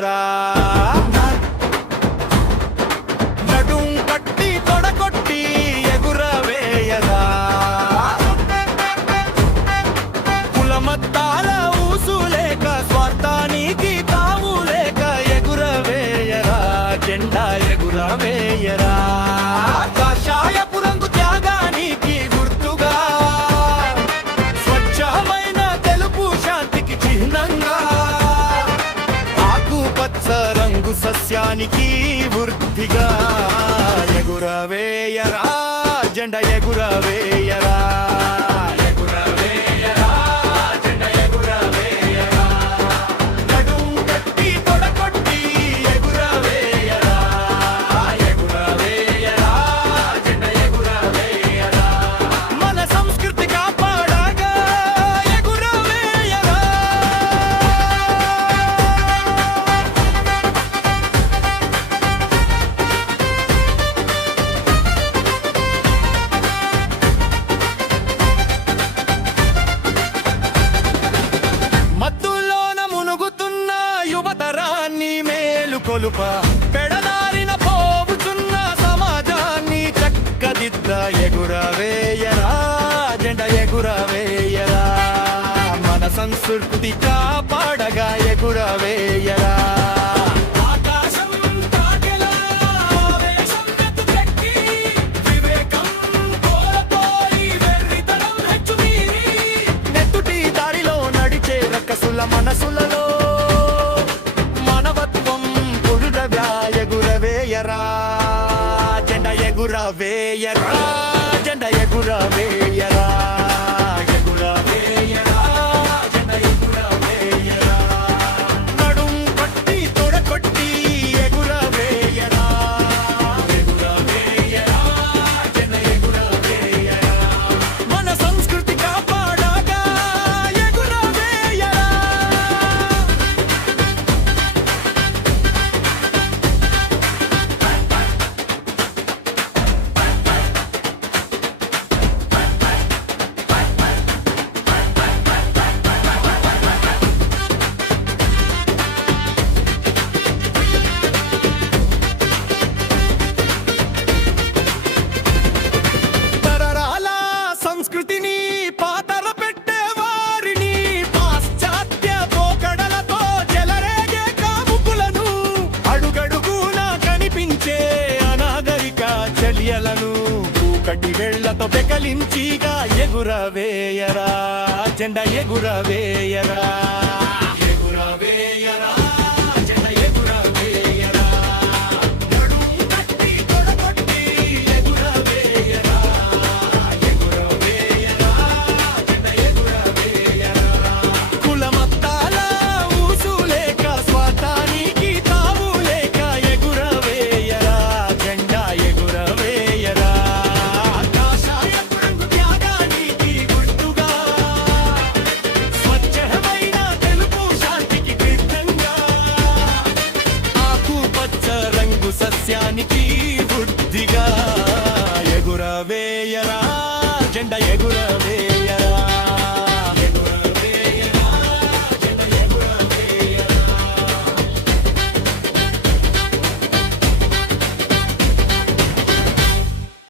ఎగురవేయరా నడుం కట్టి తొడగొట్టి ఎగురవేయరా కులమత్తాల ఊసులేక స్వార్థానికి తావులేక ఎగురవేయరా జెండా ఎగురవేయరా కాషాయపు రంగు త్యాగానికి గుర్తుగా స్వచ్ఛమైన తెలుపు శాంతికి చిహ్నంగా ఆకుపచ్చ రంగు సస్యానికి వృద్ధిగా ఎగురవేయరా జెండా ఎగురవేయరా కొలుప పెడదారిన పోవుచున్న సమాజాన్ని చక్కదిద్ద ఎగురవేయరా జెండా ఎగురవేయరా మన సంస్కృతి కాపాడగా ఎగురవేయరా నెత్తుటి దారిలో నడిచే రక్కసుల మనసులలో ఎగురవేయరా జెండా ఎగురవేయరా జెండా ఎగురవేయరా ఎగురవేయరా జెండా ఎగురవేయరా నడుం పట్టి తొడగొట్టి ఎగురవేయరా ఎగురవేయరా జెండా ఎగురవేయరా మన సంస్కృతి కాపాడగా ఎగురవేయరా సంస్కృతిని పాతర పెట్టే వారిని పాశ్చాత్య పోకడలతో చెలరేగే కాముకులను అడుగడుగునా కనిపించే అనాగరిక చర్యలను కూకటి వేళ్లతో పెకలించిగా ఎగురవేయరా జెండా ఎగురవేయరా ఎగురవేయరా జెండా ఎగురవేయరా నడుం కట్టి తొడగొట్టి ఎగురవేయరా సస్యానికి బుద్ధిగా ఎగురవేయరా జెండా ఎగురవే